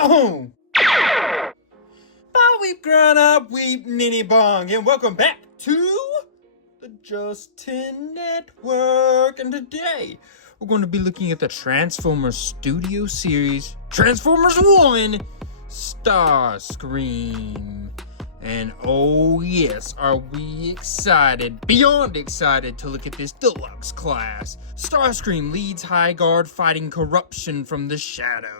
Oh! Bye, we've grown up, weep ninny bong, and welcome back to the Justin Network. And today, we're going to be looking at the Transformers Studio Series, Transformers 1, Starscream. And oh yes, are we excited, beyond excited, to look at this deluxe class. Starscream leads High Guard fighting corruption from the shadows.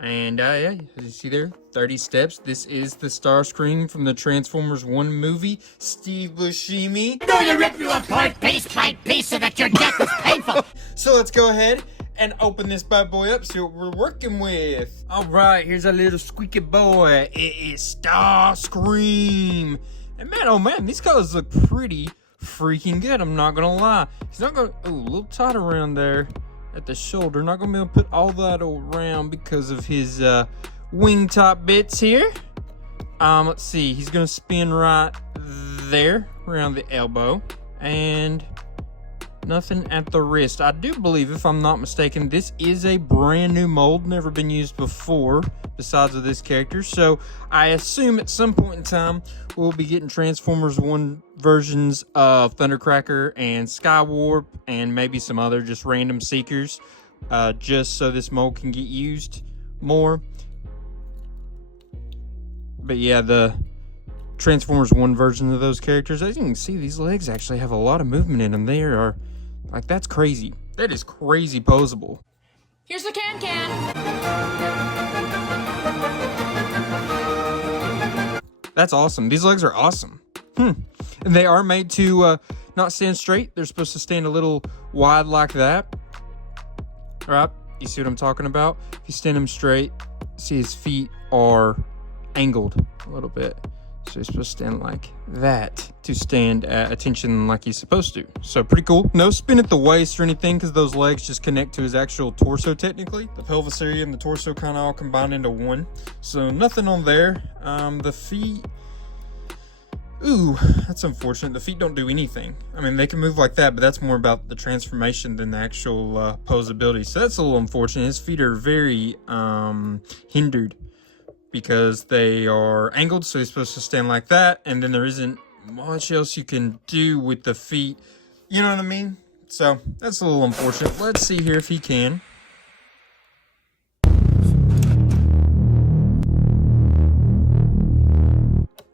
And yeah, as you see there, 30 steps. This is the Starscream from the Transformers 1 movie. Steve Buscemi. I'm going to rip you apart piece by piece so that your death is painful. So let's go ahead and open this bad boy up, see what we're working with. All right, here's our little squeaky boy. It is Starscream. And man, oh man, these colors look pretty freaking good. I'm not gonna lie. He's not gonna, oh, a little tight around there at the shoulder. Not gonna be able to put all that around because of his wing top bits here. Let's see, he's gonna spin right there around the elbow, and nothing at the wrist. I do believe, if I'm not mistaken, this is a brand new mold, never been used before besides of this character. So I assume at some point in time we'll be getting Transformers 1 versions of Thundercracker and Skywarp and maybe some other just random seekers, just so this mold can get used more. But yeah, the Transformers 1 version of those characters, as you can see, these legs actually have a lot of movement in them. They are, like, that's crazy. That is crazy posable. Here's the can. That's awesome. These legs are awesome. And they are made to not stand straight. They're supposed to stand a little wide like that. All right, you see what I'm talking about? If you stand him straight, see his feet are angled a little bit. So he's supposed to stand like that to stand at attention like he's supposed to. So pretty cool. No spin at the waist or anything, because those legs just connect to his actual torso technically. The pelvis area and the torso kind of all combined into one. So nothing on there. The feet, ooh, that's unfortunate. The feet don't do anything. I mean, they can move like that, but that's more about the transformation than the actual posability. So that's a little unfortunate. His feet are very hindered, because they are angled, so he's supposed to stand like that, and then there isn't much else you can do with the feet. You know what I mean? So that's a little unfortunate. Let's see here if he can.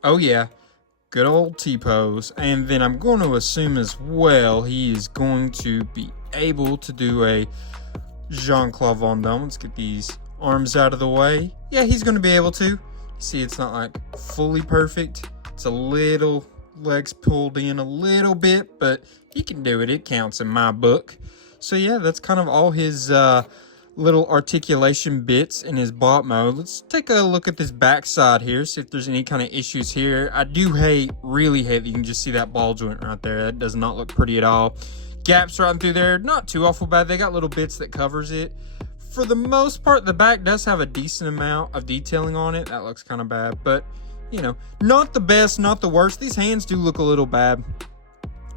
Oh yeah, good old T-pose. And then I'm going to assume as well he is going to be able to do a Jean-Claude Van Damme. Let's get these arms out of the way. Yeah, he's going to be able to. See, it's not like fully perfect. It's a little legs pulled in a little bit, but he can do it. It counts in my book. So yeah, that's kind of all his little articulation bits in his bot mode. Let's take a look at this backside here, see if there's any kind of issues here. I do really hate that you can just see that ball joint right there. That does not look pretty at all. Gaps right through there, not too awful bad. They got little bits that covers it. For the most part, the back does have a decent amount of detailing on it. That looks kind of bad, but, you know, not the best, not the worst. These hands do look a little bad.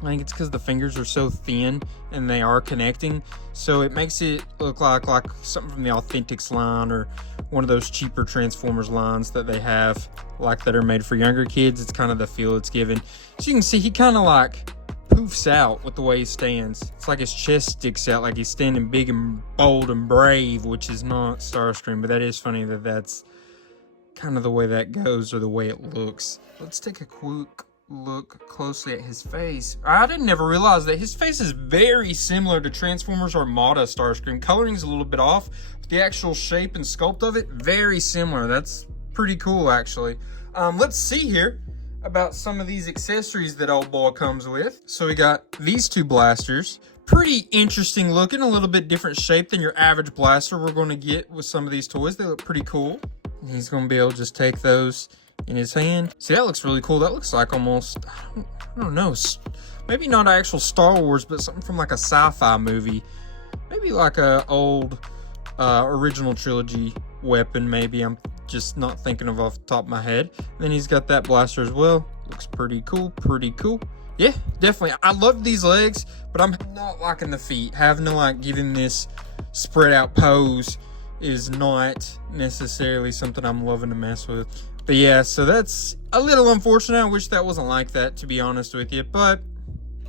I think it's because the fingers are so thin and they are connecting, so it makes it look like something from the Authentics line or one of those cheaper Transformers lines that they have, like that are made for younger kids. It's kind of the feel it's given. So you can see he kind of like poofs out with the way he stands. It's like his chest sticks out, like he's standing big and bold and brave, which is not Starscream, but that is funny that that's kind of the way that goes, or the way it looks. Let's take a quick look closely at his face. I didn't never realize that his face is very similar to Transformers Armada Starscream. Coloring's a little bit off, but the actual shape and sculpt of it, very similar. That's pretty cool, actually. Let's see here about some of these accessories that old boy comes with. So we got these two blasters. Pretty interesting looking, a little bit different shape than your average blaster we're going to get with some of these toys. They look pretty cool. And he's going to be able to just take those in his hand. See, that looks really cool. That looks like almost, I don't know, maybe not actual Star Wars, but something from like a sci-fi movie. Maybe like a old original trilogy weapon, maybe. I'm just not thinking of off the top of my head. And then he's got that blaster as well. Looks pretty cool, pretty cool. Yeah, definitely. I love these legs, but I'm not liking the feet. Having to like get in this spread out pose is not necessarily something I'm loving to mess with. But yeah, so that's a little unfortunate. I wish that wasn't like that, to be honest with you. But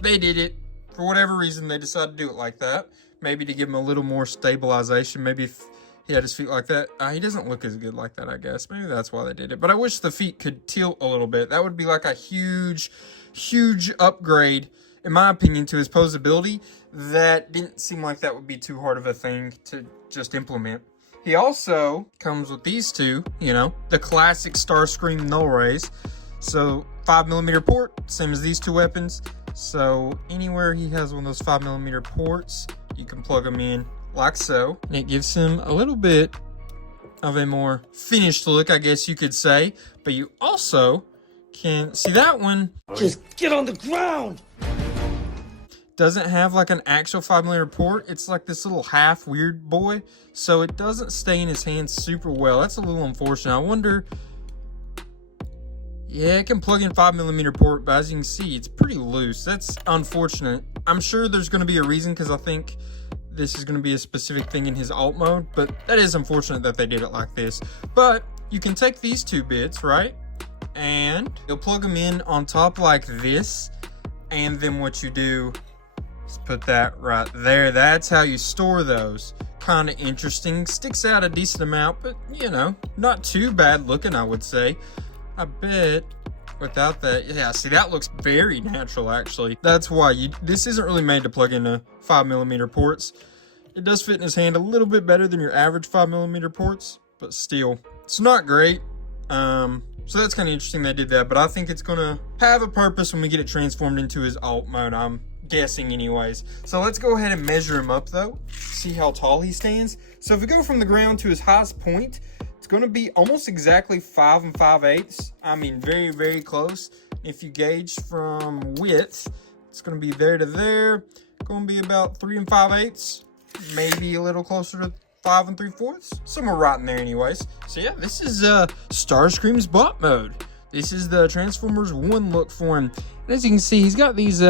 they did it. For whatever reason, they decided to do it like that. Maybe to give him a little more stabilization. Maybe if he had his feet like that. He doesn't look as good like that, I guess. Maybe that's why they did it. But I wish the feet could tilt a little bit. That would be like a huge, huge upgrade, in my opinion, to his posability. That didn't seem like that would be too hard of a thing to just implement. He also comes with these two, you know, the classic Starscream null rays. So 5mm port, same as these two weapons. So anywhere he has one of those 5mm ports, you can plug them in like so. And it gives him a little bit of a more finished look, I guess you could say. But you also can see that one. Just get on the ground! Doesn't have like an actual 5mm port. It's like this little half weird boy, so it doesn't stay in his hand super well. That's a little unfortunate. I wonder, yeah, it can plug in 5mm port, but as you can see, it's pretty loose. That's unfortunate. I'm sure there's going to be a reason, because I think this is going to be a specific thing in his alt mode, but that is unfortunate that they did it like this. But you can take these two bits, right, and you'll plug them in on top like this, and then what you do, put that right there. That's how you store those. Kind of interesting. Sticks out a decent amount, but you know, not too bad looking, I would say. I bet without that, yeah, see, that looks very natural actually. That's why this isn't really made to plug into 5mm ports. It does fit in his hand a little bit better than your average 5mm ports, but still, it's not great. So that's kind of interesting they did that, but I think it's gonna have a purpose when we get it transformed into his alt mode. I'm guessing anyways. So let's go ahead and measure him up though, see how tall he stands. So if we go from the ground to his highest point, it's going to be almost exactly 5 5/8. I mean, very, very close. If you gauge from width, it's going to be there to there. Going to be about 3 5/8, maybe a little closer to 5 3/4, somewhere right in there anyways. So yeah, this is Starscream's bot mode. This is the Transformers 1 look for him. And as you can see, he's got these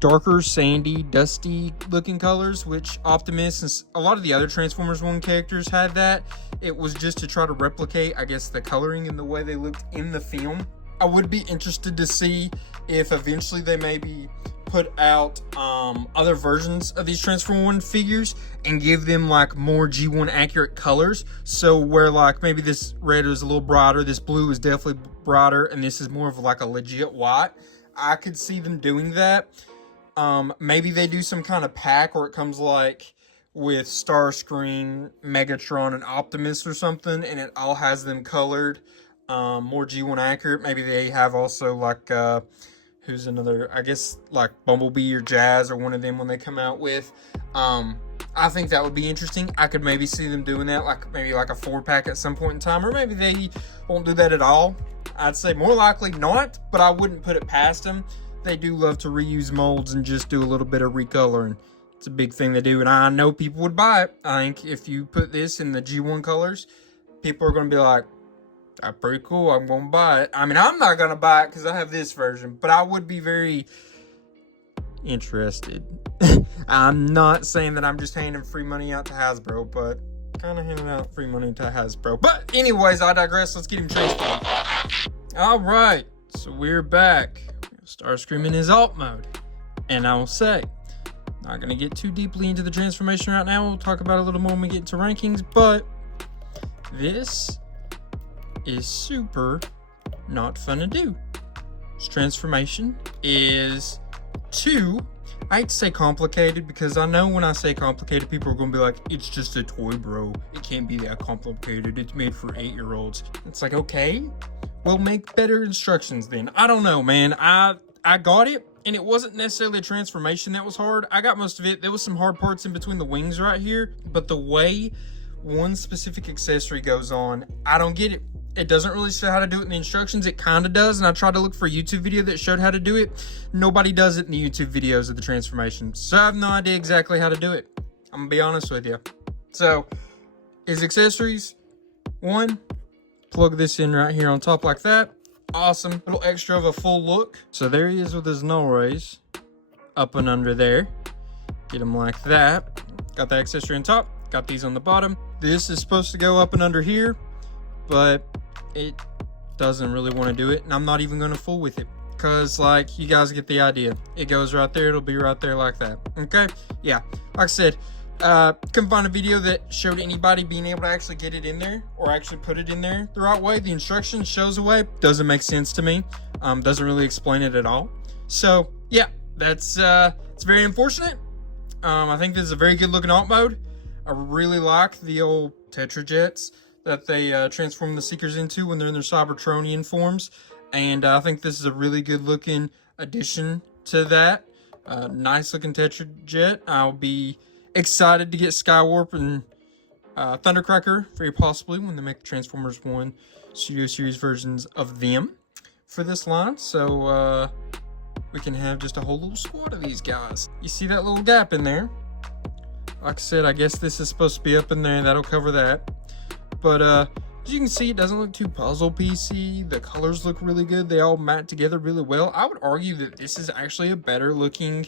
darker, sandy, dusty looking colors, which Optimus and a lot of the other Transformers 1 characters had that. It was just to try to replicate, I guess, the coloring and the way they looked in the film. I would be interested to see if eventually they maybe put out other versions of these Transformer 1 figures and give them like more G1 accurate colors. So where like maybe this red is a little brighter, this blue is definitely brighter, and this is more of like a legit white. I could see them doing that. Maybe they do some kind of pack where it comes like with Starscream, Megatron, and Optimus or something, and it all has them colored more G1 accurate. Maybe they have also like who's another, I guess like Bumblebee or Jazz or one of them when they come out with. I think that would be interesting. I could maybe see them doing that, like maybe like a 4-pack at some point in time, or maybe they won't do that at all. I'd say more likely not, but I wouldn't put it past them. They do love to reuse molds and just do a little bit of recoloring. It's a big thing they do, and I know people would buy it. I think if you put this in the G1 colors, people are going to be like, that's pretty cool, I'm going to buy it. I mean, I'm not going to buy it because I have this version, but I would be very interested. I'm not saying that I'm just handing free money out to Hasbro, but kind of handing out free money to Hasbro. But anyways, I digress. Let's get him transformed. All right, so we're back. Starscream in his alt mode. And I will say, not going to get too deeply into the transformation right now. We'll talk about it a little more when we get into rankings, but this is super not fun to do. This transformation is too, I hate to say complicated, because I know when I say complicated, people are going to be like, it's just a toy, bro. It can't be that complicated. It's made for 8-year-olds. It's like, okay, we'll make better instructions then. I don't know, man. I got it, and it wasn't necessarily a transformation that was hard. I got most of it. There was some hard parts in between the wings right here, but the way one specific accessory goes on, I don't get it. It doesn't really show how to do it in the instructions. It kind of does, and I tried to look for a YouTube video that showed how to do it. Nobody does it in the YouTube videos of the transformation, so I have no idea exactly how to do it. I'm gonna be honest with you. So, his accessories, one, plug this in right here on top like that. Awesome. Little extra of a full look. So there he is with his null rays up and under there. Get him like that. Got the accessory on top. Got these on the bottom. this is supposed to go up and under here, but it doesn't really want to do it, and I'm not even going to fool with it, because like, you guys get the idea. It goes right there, it'll be right there like that. Okay, yeah, like I said, couldn't find a video that showed anybody being able to actually get it in there or actually put it in there the right way. The instructions shows a way, doesn't make sense to me, doesn't really explain it at all. So yeah, that's it's very unfortunate. I think this is a very good looking alt mode. I really like the old Tetrajets that they transform the Seekers into when they're in their Cybertronian forms, and I think this is a really good looking addition to that. Nice looking Tetrajet. I'll be excited to get Skywarp and Thundercracker very possibly when they make the Transformers 1 Studio Series versions of them for this line. So we can have just a whole little squad of these guys. You see that little gap in there? Like I said, I guess this is supposed to be up in there. That'll cover that. But as you can see, it doesn't look too puzzle piecey. The colors look really good. They all mat together really well. I would argue that this is actually a better looking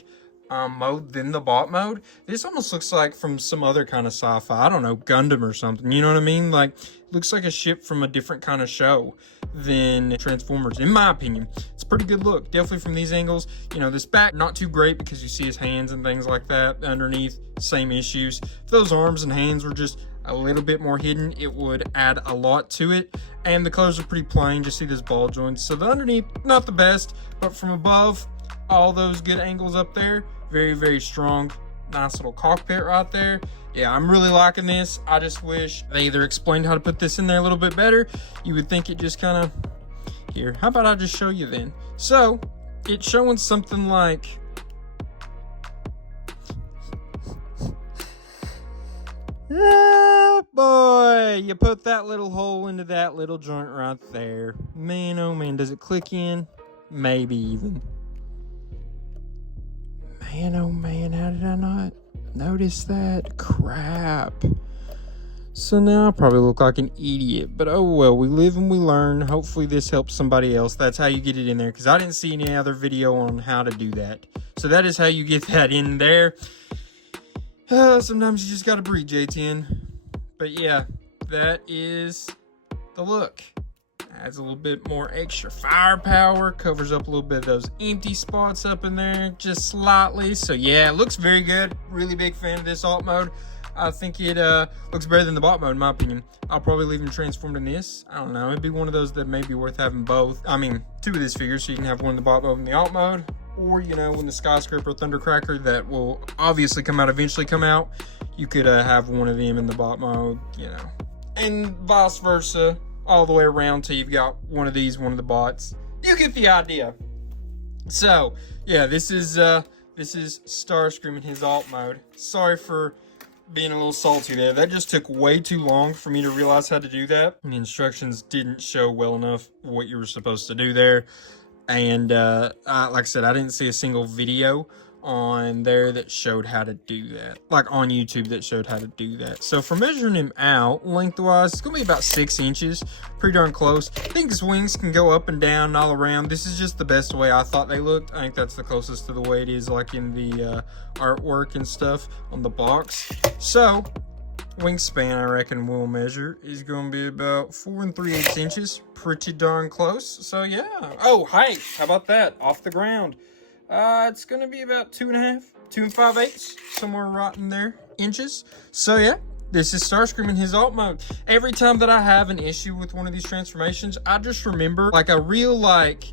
mode than the bot mode. This almost looks like from some other kind of sci-fi. I don't know, Gundam or something. You know what I mean? Like, it looks like a ship from a different kind of show than Transformers, in my opinion. It's a pretty good look, definitely from these angles. You know, this back, not too great because you see his hands and things like that. Underneath, same issues. If those arms and hands were just a little bit more hidden, it would add a lot to it. And the colors are pretty plain, just see those ball joints. So the underneath, not the best, but from above, all those good angles up there, very, very strong. Nice little cockpit right there. Yeah, I'm really liking this. I just wish they either explained how to put this in there a little bit better. You would think it just kind of, here, how about I just show you then? So, it's showing something like, oh boy, you put that little hole into that little joint right there. Man, oh man, does it click in? Maybe even. Man, oh man, how did I not notice that? Crap. So now I probably look like an idiot, but oh well, we live and we learn. Hopefully this helps somebody else. That's how you get it in there, because I didn't see any other video on how to do that. So that is how you get that in there. Sometimes you just gotta breathe, J10. But yeah, that is the look. Adds a little bit more extra firepower, covers up a little bit of those empty spots up in there just slightly. So yeah, it looks very good. Really big fan of this alt mode. I think it looks better than the bot mode in my opinion. I'll probably leave them transformed in this. I don't know, it'd be one of those that may be worth having both. I mean, two of these figures, so you can have one in the bot mode and the alt mode. Or, you know, when the Skyscraper Thundercracker that will obviously come out, eventually come out, you could have one of them in the bot mode, you know. And vice versa, all the way around till you've got one of these, one of the bots. You get the idea. So, yeah, this is Starscream in his alt mode. Sorry for being a little salty there. That just took way too long for me to realize how to do that. And the instructions didn't show well enough what you were supposed to do there. And like I said, I didn't see a single video on there that showed how to do that, like on YouTube that showed how to do that. So for measuring him out lengthwise, it's gonna be about 6 inches, pretty darn close. I think his wings can go up and down and all around. This is just the best way I thought they looked. I think that's the closest to the way it is like in the artwork and stuff on the box. So wingspan, I reckon we'll measure, is going to be about 4 3/8 inches. Pretty darn close. So yeah. Oh, height. How about that? Off the ground. It's going to be about 2.5, 2 5/8, somewhere right in there, inches. So yeah, this is Starscream in his alt mode. Every time that I have an issue with one of these transformations, I just remember like a real like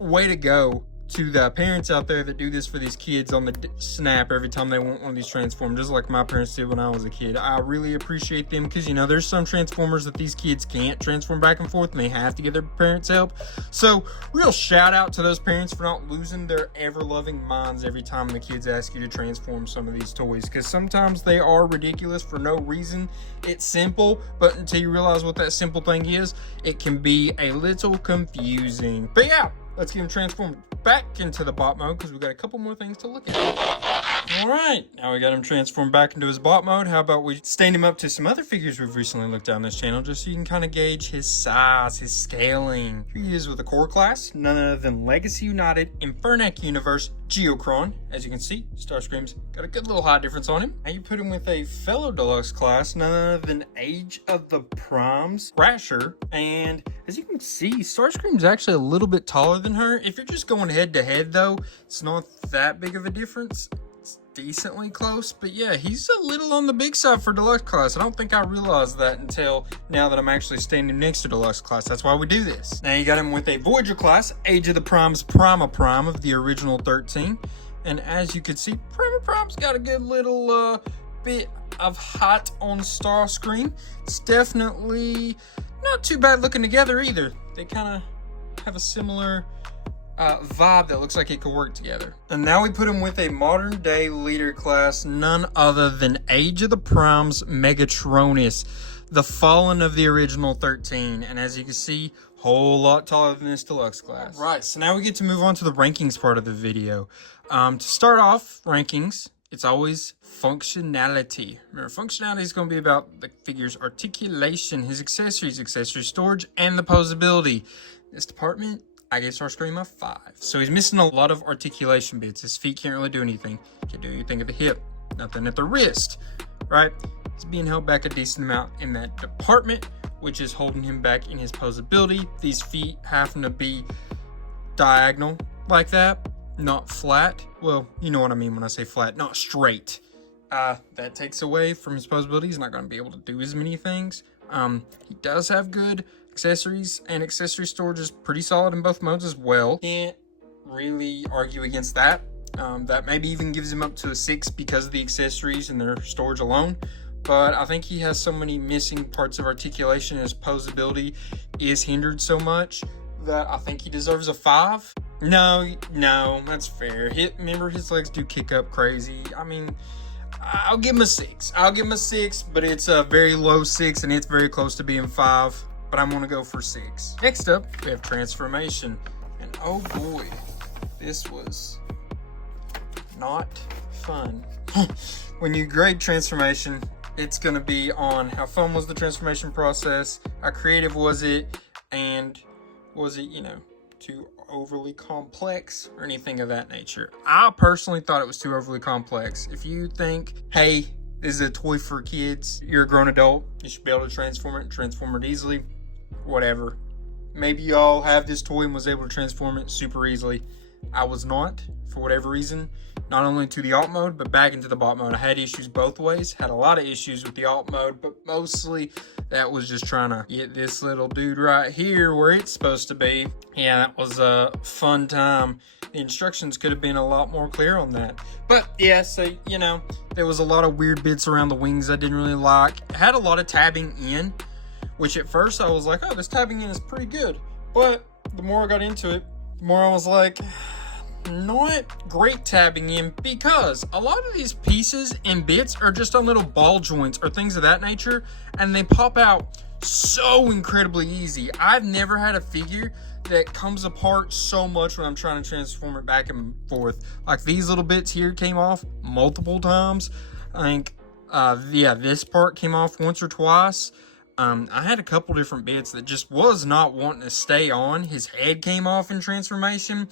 way to go to the parents out there that do this for these kids on the snap every time they want one of these transformed, just like my parents did when I was a kid. I really appreciate them because, you know, there's some transformers that these kids can't transform back and forth and they have to get their parents' help. So real shout out to those parents for not losing their ever-loving minds every time the kids ask you to transform some of these toys, because sometimes they are ridiculous for no reason. It's simple, but until you realize what that simple thing is, it can be a little confusing. But yeah, let's get them transformed back into the bot mode because we've got a couple more things to look at. Alright, now we got him transformed back into his bot mode. How about we stand him up to some other figures we've recently looked at on this channel, just so you can kind of gauge his size, his scaling. Here he is with a core class, none other than Legacy United Infernac Universe Geocron. As you can see, Starscream's got a good little height difference on him. Now you put him with a fellow Deluxe class, none other than Age of the Primes Thrasher. And as you can see, Starscream's actually a little bit taller than her. If you're just going head to head though, it's not that big of a difference. It's decently close, but yeah, he's a little on the big side for Deluxe class. I don't think I realized that until now that I'm actually standing next to Deluxe class. That's why we do this. Now you got him with a Voyager class, Age of the Primes Prima Prime of the original 13. And as you can see, Prima Prime's got a good little bit of height on Starscream. It's definitely not too bad looking together either. They kind of have a similar vibe that looks like it could work together. And now we put him with a modern day leader class, none other than Age of the Primes Megatronus, the fallen of the original 13. And as you can see, whole lot taller than this Deluxe class. Right, so now we get to move on to the rankings part of the video. To start off rankings, it's always functionality. Remember, functionality is going to be about the figure's articulation, his accessories, accessory storage, and the posability. This department, I gave Starscream a 5. So he's missing a lot of articulation bits. His feet can't really do anything. Can't do anything at the hip. Nothing at the wrist. Right? He's being held back a decent amount in that department, which is holding him back in his posability. These feet having to be diagonal like that, not flat. Well, you know what I mean when I say flat, not straight. That takes away from his posability. He's not going to be able to do as many things. He does have good accessories, and accessory storage is pretty solid in both modes as well. Can't really argue against that. That maybe even gives him up to a 6 because of the accessories and their storage alone. But I think he has so many missing parts of articulation, and his posability is hindered so much that I think he deserves a 5. No, that's fair. Remember, his legs do kick up crazy. I mean, I'll give him a 6. I'll give him a 6, but it's a very low 6, and it's very close to being 5. But I'm going to go for 6. Next up, we have transformation. And oh boy, this was not fun. When you grade transformation, it's going to be on how fun was the transformation process, how creative was it, and was it, too overly complex or anything of that nature. I personally thought it was too overly complex. If you think, hey, this is a toy for kids, you're a grown adult, you should be able to transform it easily, whatever. Maybe y'all have this toy and was able to transform it super easily. I was not, for whatever reason, not only to the alt mode, but back into the bot mode. I had issues both ways, had a lot of issues with the alt mode, but mostly that was just trying to get this little dude right here where it's supposed to be. Yeah, that was a fun time. The instructions could have been a lot more clear on that. But yeah, so, there was a lot of weird bits around the wings I didn't really like. I had a lot of tabbing in, which at first I was like, oh, this tabbing in is pretty good. But the more I got into it, the more I was like, not great tabbing in, because a lot of these pieces and bits are just on little ball joints or things of that nature, and they pop out so incredibly easy. I've never had a figure that comes apart so much when I'm trying to transform it back and forth. Like these little bits here came off multiple times. I think, this part came off once or twice. I had a couple different bits that just was not wanting to stay on. His head came off in transformation.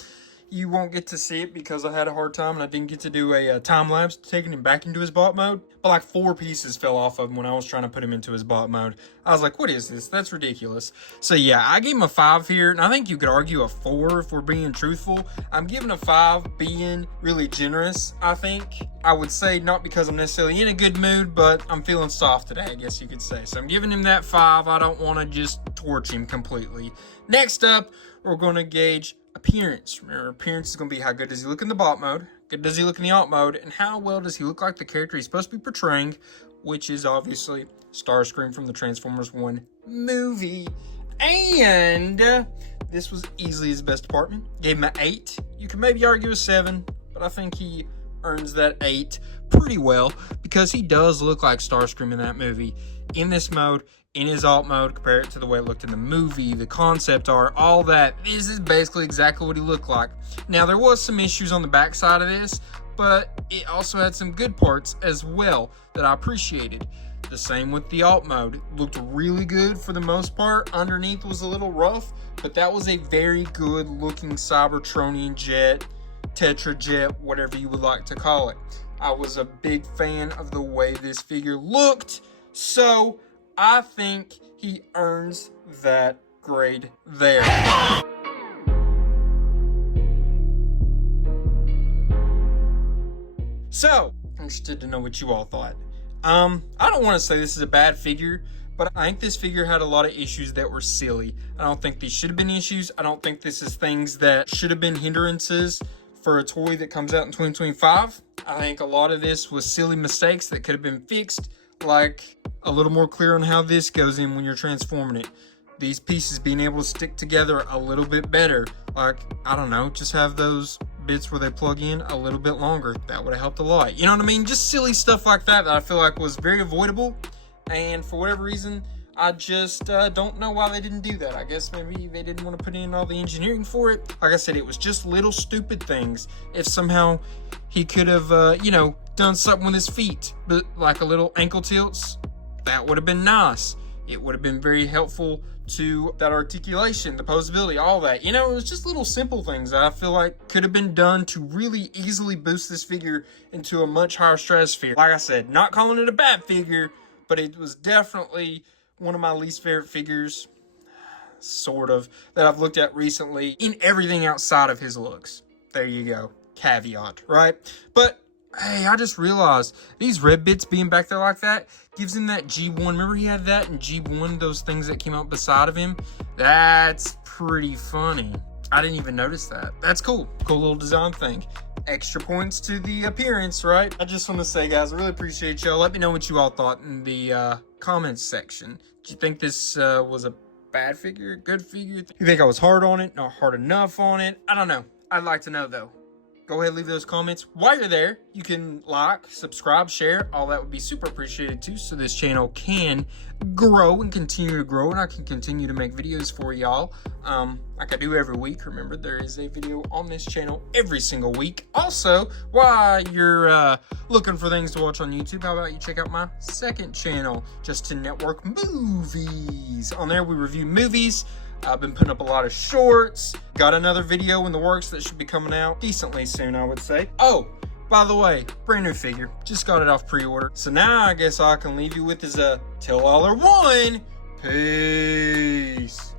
You won't get to see it because I had a hard time and I didn't get to do a time lapse taking him back into his bot mode. But like 4 pieces fell off of him when I was trying to put him into his bot mode. I was like, what is this? That's ridiculous. So yeah, I gave him a 5 here, and I think you could argue a 4 if we're being truthful. I'm giving a 5 being really generous, I think. I would say not because I'm necessarily in a good mood, but I'm feeling soft today, I guess you could say. So I'm giving him that 5. I don't want to just torch him completely. Next up, we're going to gauge appearance. Remember, appearance is going to be how good does he look in the bot mode, good does he look in the alt mode, and how well does he look like the character he's supposed to be portraying, which is obviously Starscream from the Transformers 1 movie. And this was easily his best department. Gave him an 8. You can maybe argue a 7, but I think he earns that 8 pretty well because he does look like Starscream in that movie. In this mode, in his alt mode, compare it to the way it looked in the movie, the concept art, all that. This is basically exactly what he looked like. Now, there was some issues on the back side of this, but it also had some good parts as well that I appreciated. The same with the alt mode. It looked really good for the most part. Underneath was a little rough, but that was a very good looking Cybertronian jet, Tetra jet, whatever you would like to call it. I was a big fan of the way this figure looked, so I think he earns that grade there. So, I'm interested to know what you all thought. I don't want to say this is a bad figure, but I think this figure had a lot of issues that were silly. I don't think these should have been issues. I don't think this is things that should have been hindrances for a toy that comes out in 2025. I think a lot of this was silly mistakes that could have been fixed, like a little more clear on how this goes in when you're transforming it. These pieces being able to stick together a little bit better. Like, I don't know, just have those bits where they plug in a little bit longer. That would have helped a lot. You know what I mean? Just silly stuff like that I feel like was very avoidable. And for whatever reason, I just don't know why they didn't do that. I guess maybe they didn't want to put in all the engineering for it. Like I said, it was just little stupid things. If somehow he could have, you know, done something with his feet, but like a little ankle tilts, that would have been nice. It would have been very helpful to that articulation, the posability, all that. You know, it was just little simple things that I feel like could have been done to really easily boost this figure into a much higher stratosphere. Like I said, not calling it a bad figure, but it was definitely one of my least favorite figures, sort of, that I've looked at recently in everything outside of his looks. There you go. Caveat, right? But hey, I just realized these red bits being back there like that gives him that G1. Remember he had that in G1, those things that came out beside of him? That's pretty funny. I didn't even notice that. That's cool. Cool little design thing. Extra points to the appearance, right? I just want to say, guys, I really appreciate y'all. Let me know what you all thought in the comments section. Did you think this was a bad figure, good figure? You think I was hard on it, not hard enough on it? I don't know. I'd like to know, though. Go ahead and leave those comments. While you're there, you can like, subscribe, share. All that would be super appreciated too, so this channel can grow and continue to grow, and I can continue to make videos for y'all like I do every week. Remember, there is a video on this channel every single week. Also, while you're looking for things to watch on YouTube, how about you check out my second channel, Justin Network Movies. On there, we review movies. I've been putting up a lot of shorts. Got another video in the works that should be coming out decently soon, I would say. Oh, by the way, brand new figure. Just got it off pre-order. So now I guess all I can leave you with is a till all are one. Peace.